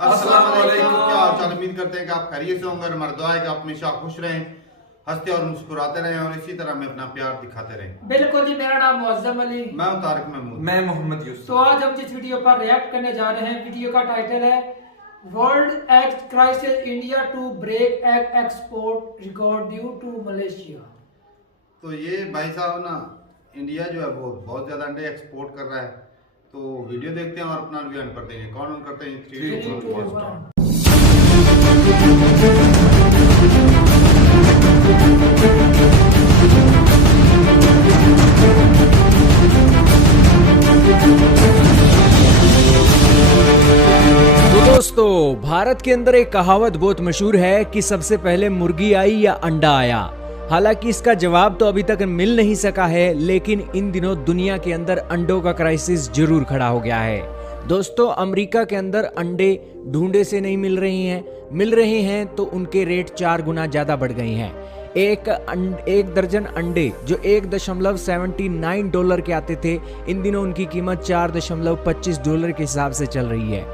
अस्सलाम वालेकुम। क्या हाल चाल, उम्मीद करते हैं कि आप खैरियत से होंगे। हमारा दुआ है कि आप हमेशा खुश रहें, हंसते और मुस्कुराते रहें और इसी तरह हमें अपना प्यार दिखाते रहें। बिल्कुल जी, मेरा नाम मुअज्जम अली, मैं हूं तारिक महमूद, मैं मोहम्मद यूसुफ। तो आज हम जिस वीडियो पर रिएक्ट करने जा रहे हैं, वीडियो का टाइटल है world egg crisis, India to break egg export record due to Malaysia. तो ये भाई साहब ना, इंडिया जो है वो बहुत ज़्यादा अंडे एक्सपोर्ट कर रहा है। तो वीडियो देखते हैं और अपना रिव्यू कर देंगे। कौन ऑन करते हैं? 3, 2, 1। तो दोस्तों, भारत के अंदर एक कहावत बहुत मशहूर है कि सबसे पहले मुर्गी आई या अंडा आया। हालांकि इसका जवाब तो अभी तक मिल नहीं सका है, लेकिन इन दिनों दुनिया के अंदर अंडों का क्राइसिस जरूर खड़ा हो गया है। दोस्तों, अमेरिका के अंदर अंडे ढूंढे से नहीं मिल रहे हैं तो उनके रेट 4 गुना ज्यादा बढ़ गए हैं। एक दर्जन अंडे जो $1.79 के आते थे, इन दिनों उनकी कीमत $4.25 के हिसाब से चल रही है।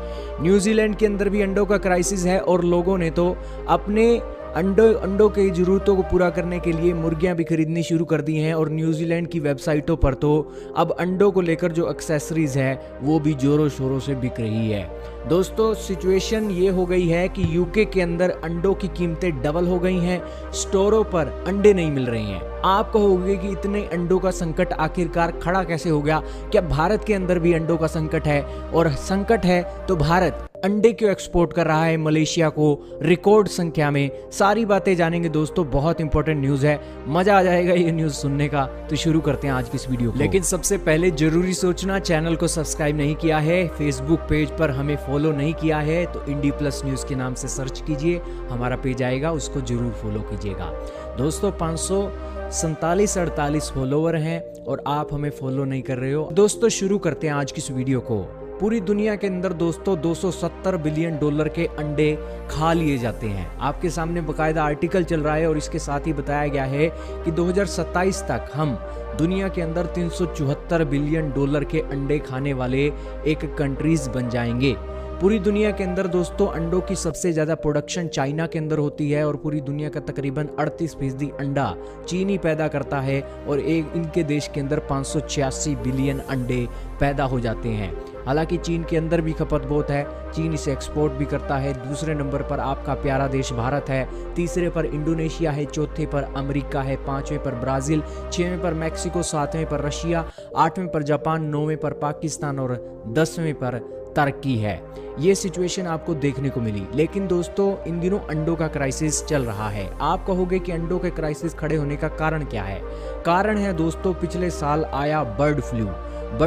न्यूजीलैंड के अंदर भी अंडों का क्राइसिस है और लोगों ने तो अपने अंडों की जरूरतों को पूरा करने के लिए मुर्गियां भी खरीदनी शुरू कर दी हैं और न्यूजीलैंड की वेबसाइटों पर तो अब अंडों को लेकर जो एक्सेसरीज है वो भी जोरों शोरों से बिक रही है। दोस्तों, सिचुएशन ये हो गई है कि यूके के अंदर अंडों की कीमतें डबल हो गई हैं, स्टोरों पर अंडे नहीं मिल रहे हैं। आप कहोगे कि इतने अंडों का संकट आखिरकार खड़ा कैसे हो गया? क्या भारत के अंदर भी अंडों का संकट है? और संकट है तो भारत अंडे क्यों एक्सपोर्ट कर रहा है मलेशिया को रिकॉर्ड संख्या में? सारी बातें जानेंगे दोस्तों, बहुत इंपॉर्टेंट न्यूज है, मजा आ जाएगा ये न्यूज सुनने का। तो शुरू करते हैं आज की इस वीडियो को। लेकिन सबसे पहले जरूरी सोचना, चैनल को सब्सक्राइब नहीं किया है, फेसबुक पेज पर हमें फॉलो नहीं किया है तो इंडी प्लस न्यूज के नाम से सर्च कीजिए, हमारा पेज आएगा, उसको जरूर फॉलो कीजिएगा। दोस्तों, 547-48 फॉलोवर हैं और आप हमें फॉलो नहीं कर रहे हो। दोस्तों, शुरू करते हैं आज की इस वीडियो को। पूरी दुनिया के अंदर दोस्तों $270 बिलियन के अंडे खा लिए जाते हैं। आपके सामने बकायदा आर्टिकल चल रहा है और इसके साथ ही बताया गया है कि 2027 तक हम दुनिया के अंदर $374 बिलियन के अंडे खाने वाले एक कंट्रीज बन जाएंगे। पूरी दुनिया के अंदर दोस्तों अंडों की सबसे ज्यादा प्रोडक्शन चाइना के अंदर होती है और पूरी दुनिया का तकरीबन 38% अंडा चीन ही पैदा करता है और इनके देश के अंदर 586 बिलियन अंडे पैदा हो जाते हैं। हालांकि चीन के अंदर भी खपत बहुत है, चीन इसे एक्सपोर्ट भी करता है। दूसरे नंबर पर आपका प्यारा देश भारत है, तीसरे पर इंडोनेशिया है, चौथे पर अमेरिका है, पांचवें पर ब्राजील, छठवें पर मैक्सिको, सातवें पर रशिया, आठवें पर जापान, नौवें पर पाकिस्तान और 10वें पर तुर्की है। ये सिचुएशन आपको देखने को मिली। लेकिन दोस्तों, इन दिनों अंडों का क्राइसिस चल रहा है। आप कहोगे कि अंडों के क्राइसिस खड़े होने का कारण क्या है? कारण है दोस्तों, पिछले साल आया बर्ड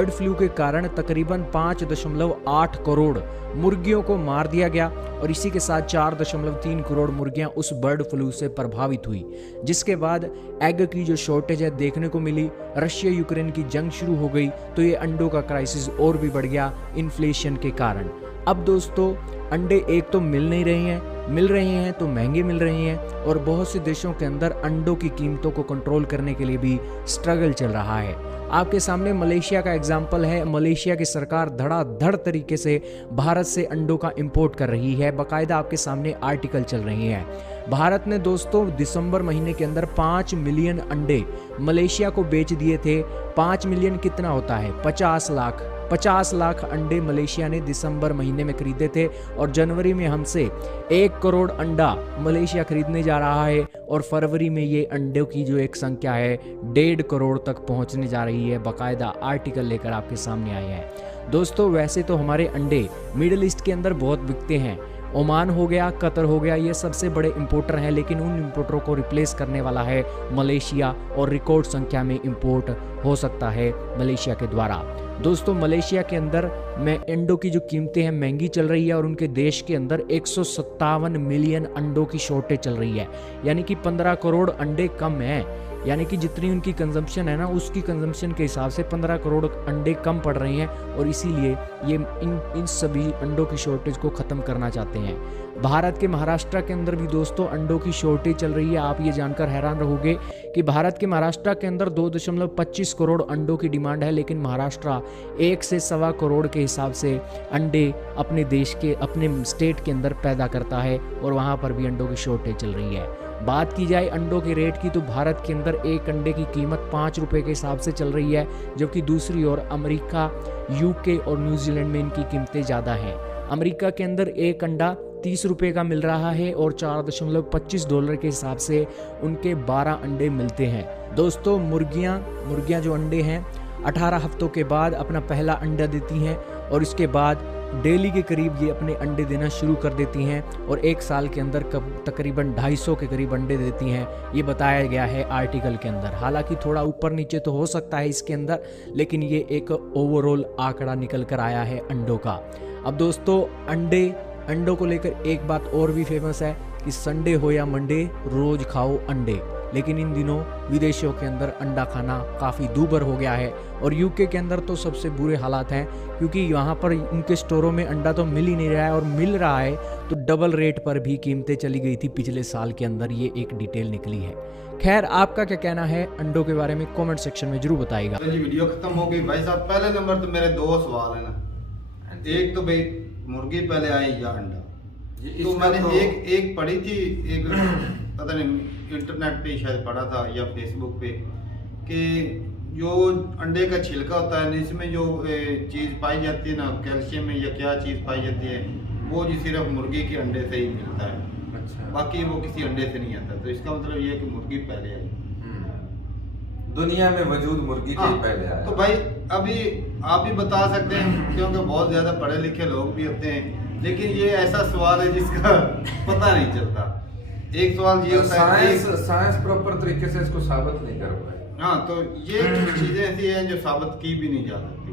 फ्लू के कारण तकरीबन 5.8 करोड़ मुर्गियों को मार दिया गया और इसी के साथ 4.3 करोड़ मुर्गियां उस बर्ड फ्लू से प्रभावित हुई, जिसके बाद एग की जो शॉर्टेज है देखने को मिली। रशिया यूक्रेन की जंग शुरू हो गई तो ये अंडों का क्राइसिस और भी बढ़ गया इन्फ्लेशन के कारण। अब दोस्तों, अंडे एक तो मिल रहे हैं तो महंगे मिल रहे हैं और बहुत से देशों के अंदर अंडों की कीमतों को कंट्रोल करने के लिए भी स्ट्रगल चल रहा है। आपके सामने मलेशिया का एग्जाम्पल है। मलेशिया की सरकार धड़ाधड़ तरीके से भारत से अंडों का इंपोर्ट कर रही है, बाकायदा आपके सामने आर्टिकल चल रहे हैं। भारत ने दोस्तों दिसंबर महीने के अंदर 5 मिलियन अंडे मलेशिया को बेच दिए थे। 5 मिलियन कितना होता है? 50 लाख अंडे मलेशिया ने दिसंबर महीने में खरीदे थे और जनवरी में हमसे 1 करोड़ अंडा मलेशिया खरीदने जा रहा है और फरवरी में ये अंडों की जो एक संख्या है 1.5 करोड़ तक पहुंचने जा रही है। बाकायदा आर्टिकल लेकर आपके सामने आए हैं। दोस्तों, वैसे तो हमारे अंडे मिडिल ईस्ट के अंदर बहुत बिकते हैं। ओमान हो गया, कतर हो गया, ये सबसे बड़े इंपोर्टर हैं, लेकिन उन इंपोर्टरों को रिप्लेस करने वाला है मलेशिया और रिकॉर्ड संख्या में इंपोर्ट हो सकता है मलेशिया के द्वारा। दोस्तों, मलेशिया के अंदर में अंडों की जो कीमतें हैं महंगी चल रही है और उनके देश के अंदर 157 मिलियन अंडों की शॉर्टेज चल रही है, यानी कि 15 करोड़ अंडे कम हैं। यानी कि जितनी उनकी कंजम्पशन है ना, उसकी कंजम्पशन के हिसाब से 15 करोड़ अंडे कम पड़ रहे हैं और इसीलिए ये इन सभी अंडों की शॉर्टेज को ख़त्म करना चाहते हैं। भारत के महाराष्ट्र के अंदर भी दोस्तों अंडों की शॉर्टेज चल रही है। आप ये जानकर हैरान रहोगे कि भारत के महाराष्ट्र के अंदर 2.25 करोड़ अंडों की डिमांड है, लेकिन महाराष्ट्र 1 से 1.25 करोड़ के हिसाब से अंडे अपने देश के, अपने स्टेट के अंदर पैदा करता है और वहाँ पर भी अंडों की शॉर्टेज चल रही है। बात की जाए अंडों के रेट की तो भारत के अंदर एक अंडे की कीमत 5 रुपये के हिसाब से चल रही है, जबकि दूसरी ओर अमेरिका, यूके और न्यूजीलैंड में इनकी कीमतें ज़्यादा हैं। अमेरिका के अंदर एक अंडा 30 रुपये का मिल रहा है और $4.25 के हिसाब से उनके 12 अंडे मिलते हैं। दोस्तों मुर्गियाँ जो अंडे हैं 18 हफ्तों के बाद अपना पहला अंडा देती हैं और इसके बाद डेली के करीब ये अपने अंडे देना शुरू कर देती हैं और 1 साल के अंदर तकरीबन 250 के करीब अंडे देती हैं, ये बताया गया है आर्टिकल के अंदर। हालांकि थोड़ा ऊपर नीचे तो हो सकता है इसके अंदर, लेकिन ये एक ओवरऑल आंकड़ा निकल कर आया है अंडों का। अब दोस्तों अंडों को लेकर एक बात और भी फेमस है कि संडे हो या मंडे रोज खाओ अंडे, लेकिन इन दिनों विदेशों के अंदर अंडा खाना काफ़ी दूभर हो गया है और यूके के अंदर तो सबसे बुरे हालात हैं, क्योंकि यहाँ पर उनके स्टोरों में अंडा तो मिल ही नहीं रहा है और मिल रहा है तो डबल रेट पर भी कीमतें चली गई थी पिछले साल के अंदर, ये एक डिटेल निकली है। खैर आपका क्या कहना है अंडों के बारे में कमेंट सेक्शन में जरूर बताइएगा। तो जी वीडियो खत्म हो गई भाई साहब। पहले नंबर तो मेरे 2 सवाल है ना, एक तो भाई मुर्गी पहले आई या अंडा। तो मैंने एक पढ़ी थी, एक पता नहीं इंटरनेट पे शायद पढ़ा था या फेसबुक पे, कि जो अंडे का छिलका होता है इसमें जो चीज़ पाई जाती है ना, कैल्शियम में या क्या चीज़ पाई जाती है, वो जी सिर्फ मुर्गी के अंडे से ही मिलता है। अच्छा। बाकी वो किसी अंडे से नहीं आता। तो इसका मतलब ये है कि मुर्गी पहले आई, दुनिया में मौजूद मुर्गी के पहले आया। तो भाई अभी आप भी बता सकते हैं, क्योंकि बहुत ज्यादा पढ़े लिखे लोग भी होते हैं, लेकिन ये ऐसा सवाल है जिसका पता नहीं चलता। एक सवाल ये होता है, साइंस प्रॉपर तरीके से इसको साबित नहीं कर पाए। हाँ, तो ये कुछ चीजें ऐसी हैं जो साबित की भी नहीं जा सकती।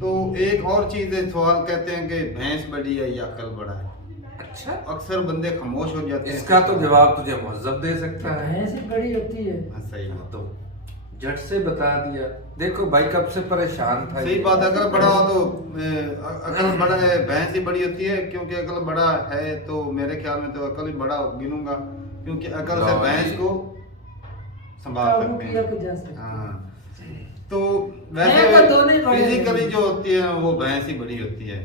तो एक और चीज है, सवाल कहते हैं कि भैंस बड़ी है या अकल बड़ा है। अच्छा, अक्सर बंदे खामोश हो जाते हैं। इसका तो जवाब तुझे मुहज्जब दे सकता है। भैंस बड़ी होती है। सही बात, तो झट से बता दिया। देखो भाई कब से परेशान था। सही बात। अकल बड़ा हो तो अकल बड़ा है, भैंस ही बड़ी होती है, क्योंकि अकल बड़ा है तो मेरे ख्याल में तो अकल ही बड़ा गिनूंगा, क्योंकि अकल से भैंस को संभाल सकते हैं। हाँ, तो वैसे फिजिकली जो होती है वो भैंस ही बड़ी होती है।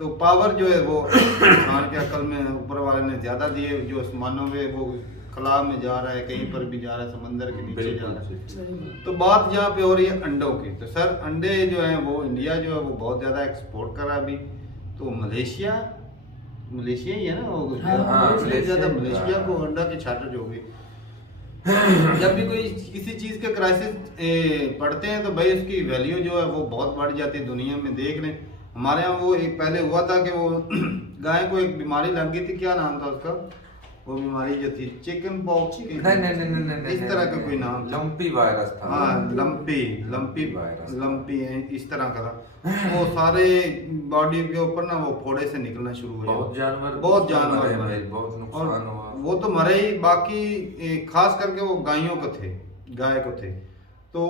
तो पावर जो है वो इंसान के अकल में ऊपर वाले ने ज्यादा दिए, जो आसमानों में वो खला में जा रहा है, कहीं पर भी जा रहा है, समंदर के नीचे जा रहा है। तो बात यहाँ पे हो रही है अंडों की। तो सर अंडे जो है वो इंडिया जो है वो बहुत ज्यादा एक्सपोर्ट कर रहा है अभी। तो मलेशिया ही है ना वो, ज्यादा मलेशिया को अंडा की छाटज हो गई। जब भी कोई किसी चीज के क्राइसिस पड़ते हैं तो भाई उसकी वैल्यू जो है वो बहुत बढ़ जाती है। दुनिया में देख लें, हमारे यहाँ वो एक पहले हुआ था कि वो गाय को एक बीमारी लग गई थी, क्या नाम था उसका, वो बीमारी जो थी चिकन पॉक्स की, नहीं, इस तरह का कोई नाम था, लंपी वायरस था। हाँ, लंपी वायरस, लंपी इस तरह का था। वो सारे बॉडी के ऊपर ना वो फोड़े से निकलना शुरू हो गया। बहुत जानवर बहुत नुकसान हुआ। वो तो मरे ही, बाकी खास करके वो गाय को थे। तो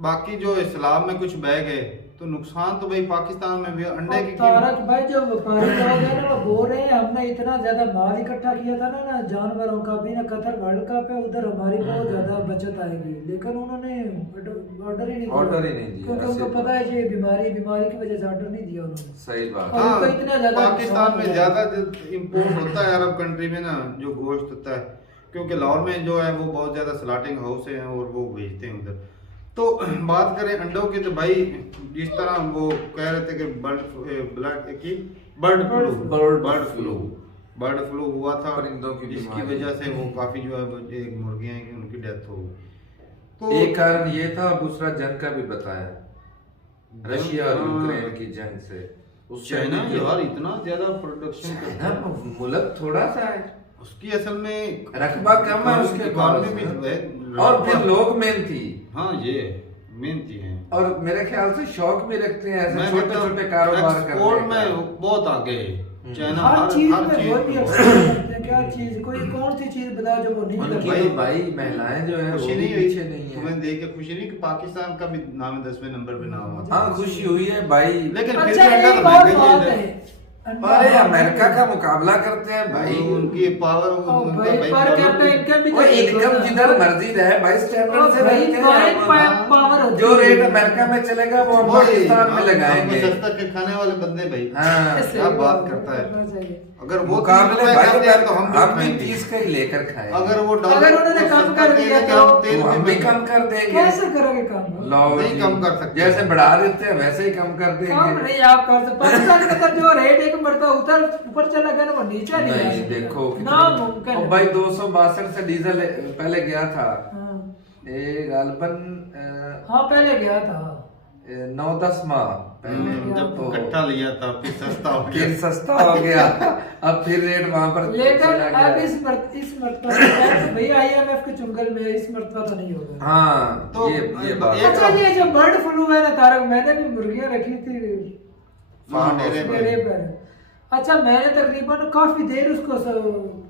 बाकी जो इस्लाम में कुछ बह गए, तो नुकसान तो भाई पाकिस्तान में भी अंडे की तारक भाई जो व्यापारी लोग हैं ना वो बोल रहे हैं हमने इतना ज्यादा माल इकट्ठा किया था ना जानवरों का भी ना, कतर वर्ल्ड कप है उधर हमारी बहुत ज्यादा बचत आएगी, लेकिन उन्होंने ऑर्डर ही नहीं दिया, क्योंकि उनको पता है ये बीमारी की वजह से ऑर्डर नहीं दिया उन्होंने। सही बात। हाँ, इतना ज्यादा पाकिस्तान में ज्यादा इम्पोर्ट होता है अरब कंट्री में ना जो गोश्त होता है, क्योंकि लाहौर में जो है वो बहुत ज्यादा स्लॉटिंग हाउस है और वो भेजते हैं उधर। तो बात करें अंडों की, तो भाई जिस तरह वो कह रहे थे कि बर्ड फ्लू हुआ था, जिसकी वजह से वो काफी जो है एक मुर्गियां की उनकी डेथ हो गई। तो एक कारण ये था, दूसरा जंग का भी बताया, रशिया और यूक्रेन की जंग से। चाइना यार इतना ज्यादा प्रोडक्शन मुल्क थोड़ा सा है, उसकी असल में रकबा कम है, उसके इकॉनमी भी, और फिर लोग मेहनती। हाँ, ये मेहनती हैं और मेरे ख्याल से शौक भी रखते हैं ऐसे छोटे छोटे कारोबार करने में बहुत आगे है चाइना। हर चीज में क्या चीज, कोई कौन सी चीज बताओ जो वो नहीं उनकी करते? तो भाई महिलाएं जो है वो खुशी भी नहीं हुई पीछे नहीं है। तुम्हें देख के खुशी नहीं कि पाकिस्तान का भी नाम 10वें नंबर पे नाम हुआ। हाँ खुशी हुई है भाई, लेकिन फिर अच्छा भी अंडा एक तो और महंगा ही बात है। है, अंडा अरे बहुत अमेरिका महंगा का मुकाबला करते हैं भाई, उनकी पावर और उनका भाई भाई पर डॉलर कैपिटा इनकम भी वो इनकम जिधर मर्जी रहे भाई स्टैंडर्ड से भाई रहते हैं बाइक हम। पावर होती जो है। रेट अमेरिका में चलेगा वो हम पाकिस्तान में लगाएंगे। सस्ता के खाने वाले बंदे भाई हाँ ऐसे क्या ही बात करता है। करना चाहिए। अगर वो मुकाबले 30 रुपए भाई करते हैं तो हम हम भी खाएंगे। 30 का ही लेकर खाएंगे। अगर वो डॉलर अगर उन्होंने को कम सस्ता कर दे दिया देंगे, तो हम तेल तो हम भी भी कम कर देंगे। कैसे करोगे कम? लो नहीं जी, कम कर सकते। जैसे बढ़ा देते हैं वैसे ही कम कर कम देंगे। नहीं आप कर सकते। पाकिस्तान के अंदर जो रेट एक मरतबा ऊपर चला गया ना वो नीचे नहीं आ नहीं सकता। देखो नामुमकिन और है। भाई 262 से डीजल पहले गया था हाँ। ये गालबन हाँ पहले गया था। 9-10 माह पहले जब तो इकट्ठा लिया था फिर सस्ता हो गया। फिर सस्ता हो गया अब फिर रेट वहां पर लेकिन चला गया। अब इस मरतबा तो भाई IMF के चुंगल में इस मरतबा तो नहीं होगा। हाँ तो ये बात एक- अच्छा ये जो बर्ड फ्लू है ना तारक, मैंने भी मुर्गियां रखी थी हाँ, डेरे पर। डेरे पर। अच्छा मैंने तकरीबन काफी देर उसको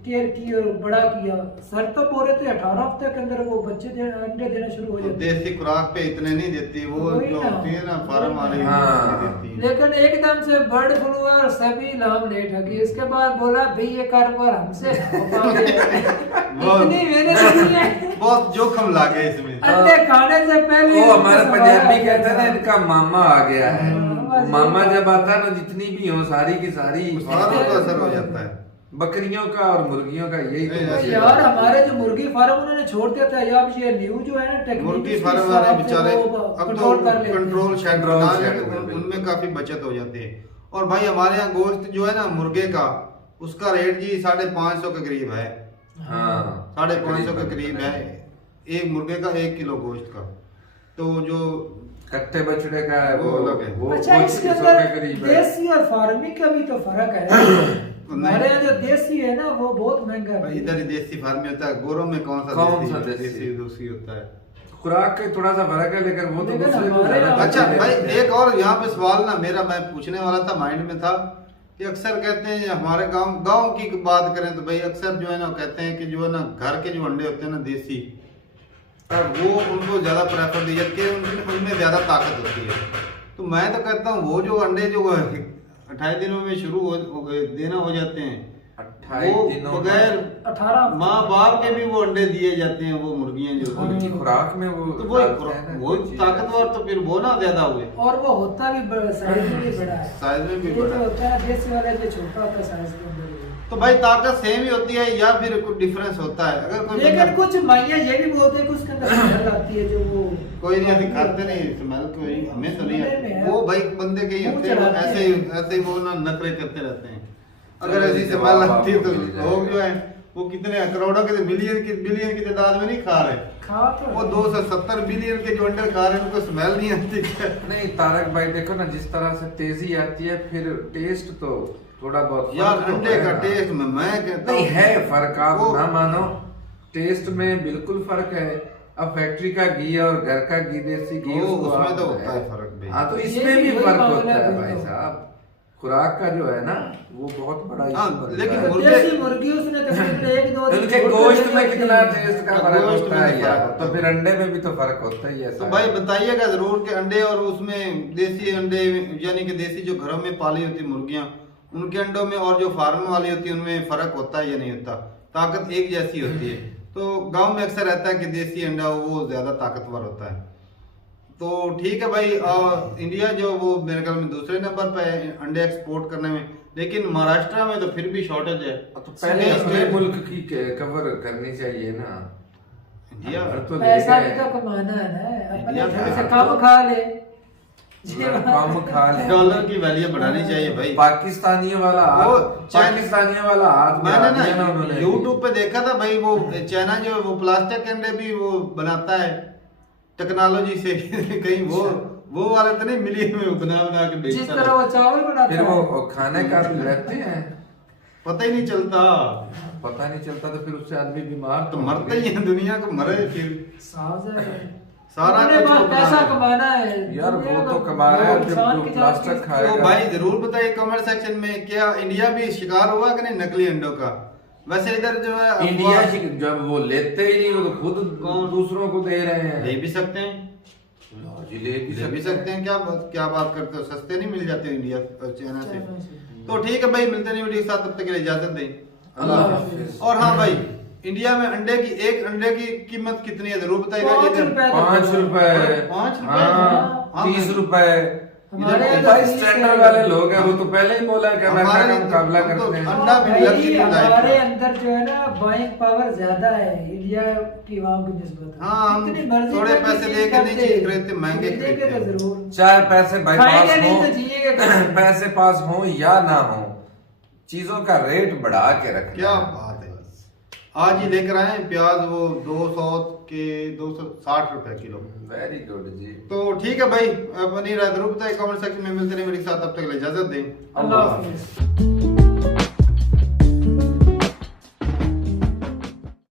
केयर की और बड़ा किया। सर तो पूरे थे 18 हफ्ते के अंदर वो बच्चे अंडे देना शुरू हो तो जाते। देसी खुराक पे इतने नहीं देती वो वही जो ना। होती है ना फार्म वाली वो हाँ। देती है। लेकिन एकदम से बर्ड फ्लू और सभी लाम लेट गई। इसके बाद बोला भाई ये कारोबार हमसे ना हो पाएगा। इतनी मेहनत की है। बहुत जोखिम लागे इसमें। अंडे खाने से पहले वो हमारे इनको पंजाबी संभाला कहते हैं ना गया। इनका मामा आ गया है। हाँ, मामा जब आता है ना जितनी भी हो सारी की सारी सारों का असर हो जाता है। बकरियों का और मुर्गियों का यही तो नहीं, तो मसला यार है। हमारे जो मुर्गी फार्म उन्होंने छोड़ दिया था। या अब ये न्यू जो है ना टेक्निक मुर्गी इसके फार्म वाले हिसाब से बेचारे वो अब कंट्रोल तो कर लेते हैं। कंट्रोल शेड कंट्रोल बना शेड लेते में हैं, बिल्कुल। उनमें काफी बचत हो जाती है। और भाई हमारे यहाँ गोश्त जो है ना मुर्गे का उसका रेट जी 550 के करीब है। हाँ 550 के करीब है एक मुर्गे का 1 किलो गोश्त का। तो जो कट्टे बछड़े का है वो अलग है। वो अच्छा 2500 इसके के अंदर करीब है। देसी और फार्मिंग का भी तो फर्क है। हमारे यहाँ जो देसी है ना वो बहुत महंगा भाई है। इधर ही देसी फार्म में होता है, गोरों में कौन सा कौन सा देसी? देसी दूसरी होता है। खुराक का थोड़ा सा फर्क है लेकिन वो तो लेकिन दूसरे को हमारे ज्यादा यहाँ- अच्छा तरजीह भाई देते हैं। एक और यहाँ पे सवाल ना मेरा मैं पूछने वाला था माइंड में था कि अक्सर कहते हैं हमारे गांव की बात करें तो भाई अक्सर जो है ना कहते हैं कि जो है ना घर के जो अंडे होते हैं ना देसी वो उनको ज्यादा प्रेफर दी जाती है, उनमें ज्यादा ताकत होती है। तो मैं तो कहता हूँ वो जो अंडे जो 28 दिनों में शुरू देना हो जाते हैं 28 वो दिनों बगैर 18 माँ बाप के भी वो अंडे दिए जाते हैं वो मुर्गियां जो होती उनकी हैं। खुराक में वो तो डालते हैं ना वो कुछ चीज़ें। ताकतवर तो फिर वो ना ज्यादा हुए और वो होता भी साइज में भी बड़ा है। साइज में भी ये जो बड़ा। होता है देसी वाला जो छोटा होता है साइज के अंदर। तो भाई ताकत सेम ही होती है या फिर कुछ डिफरेंस होता है? अगर कोई लेकिन बंदा- कुछ माइयां ये भी बोलते हैं कि उसके अंदर स्मेल आती है जो वो कोई नहीं दिखाते नहीं स्मेल कोई हमें तो नहीं सुनने में आती। है। वो भाई बंदे के ही मुंह होते हैं वो चढ़ाते ऐसे ही वो ना नखरे करते रहते हैं। अगर चलो ऐसी जी, स्मेल जवाब आती है तो आपको मिल जाएगा। लोग जो है वो कितने करोड़ों के बिलियन की तादाद में नहीं खा रहे। खा तो वो 270 बिलियन के जो अंडे खा रहे हैं उनको स्मेल नहीं आती क्या? नहीं तारक भाई देखो ना जिस तरह से तेजी आती है फिर टेस्ट तो थोड़ा बहुत यार फर्क तो अंडे है का ना। टेस्ट में मैं कहता नहीं हूँ है फर्क आप वो- ना मानो टेस्ट में बिल्कुल फर्क है। अब फैक्ट्री का घी और घर का घी देसी घी वो उसको उसमें आप- तो होता है फर्क भी। हाँ तो ये इसमें भी भी वही फर्क मामला होता है है भाई बिल्कुल। साहब। खुराक का जो है ना वो बहुत बड़ा हाँ, issue बनता लेकिन है। मुर्गे- देसी मुर्गी उसने तकरीबन 1-2 दिन उनके छोड़ के गोश्त देनी में होती कितना है। टेस्ट का हाँ, फर्क गोश्त होता में है भी यार फर्क होता तो है। फिर अंडे में भी तो फर्क होता ही है तो साहब। भाई बताइएगा जरूर कि अंडे और उसमें देसी अंडे यानी कि देसी जो घरों में पाली होती मुर्गियां उनके अंडों में और जो फार्म वाली होती है उनमें फर्क होता है या नहीं होता? ताकत एक जैसी होती है। तो गांव में अक्सर रहता है कि देसी अंडा वो ज्यादा ताकतवर होता है। तो ठीक है भाई इंडिया जो वो मेरे ख्याल में दूसरे नंबर पे है अंडे एक्सपोर्ट करने में, लेकिन महाराष्ट्र में तो फिर भी शॉर्टेज है। तो पहले सही अपने है। मुल्क की कवर करनी चाहिए ना। इंडिया भर तो ले पैसा गए। भी तो कमाना है ना। अपने इंडिया थोड़े में से कम खा ले। कम खा ले। डॉलर की वैल्यू बढ़ानी चाहिए भाई। पाकिस्तानियों वाला हाथ वो पाकिस्तानियों वाला हाथ बढ़ा मैंने दिया ना उन्होंने। यूट्यूब पे देखा था भाई वो चाइना जो वो प्लास्टिक के अंडे भी वो बनाता है टेक्नोलॉजी से कहीं वो वाले तो नहीं मिलियन में बना बना के जिस बेचता तरह है। वो चावल बनाता फिर है। वो खाने का भी रहते हैं पता ही नहीं चलता पता नहीं चलता तो फिर उससे आदमी बीमार तो मरते ही हैं दुनिया को मरे फिर साफ है। सारा अपने कुछ पास तो पैसा बना कमाना है। यार दुनिया वो तो का कमा रहा है जब इंसान जो की जान प्लास्टिक की- खाएगा। तो भाई जरूर बताइए कमेंट सेक्शन में क्या इंडिया भी शिकार हुआ कि नहीं नकली अंडों का? वैसे इधर जो है इंडिया की जब वो लेते ही नहीं, वो तो खुद कौन? दूसरों को दे रहे हैं। ले भी सकते हैं, लो जी, ले ले भी सकते हैं। क्या बात करते हो, सस्ते नहीं मिल जाते इंडिया चाइना से। चाइना से। तो ठीक है भाई, मिलते नहीं वीडियो के साथ, तब तक के लिए इजाजत दें। अल्लाह अल्लाह हाफिज। हाफिज। और हाँ भाई, इंडिया में एक अंडे की कीमत कितनी है जरूर बताइएगा। 5 इधर रुपए। 5 रुपए, 5 रुपए, हाँ, हाँ, 30 रुपए। हमारे इधर यहाँ भाई 30 स्टैंडर्ड वाले लोग हैं, वो तो पहले ही बोला कि अमेरिका हमारे का मुकाबला हम तो करते हैं। अंडा भी भाई, लगी हमारे अंदर जो है ना बाइंग पावर ज्यादा है इंडिया की आवाम की निस्बत। हाँ, हम जितनी मर्जी थोड़े का भी पैसे चीज दे के नहीं करते, चीज खरीदते, महंगे खरीदेंगे खरीदते तो हैं। जरूर। चाहे पैसे बाईपास खाएंगे नहीं हो, तो जिएंगे कैसे? पैसे पास हो या ना हो, चीजों का रेट बढ़ा के रखना क्या है। बात है। बस आज ही लेकर आए प्याज, वो 260 रुपए किलो। वेरी गुड जी। तो ठीक है भाई, अपनी राय जरूर बताइए कमेंट सेक्शन में। मिलते नहीं मेरे साथ, तब तक के लिए इजाजत दें। अल्लाह हाफिज।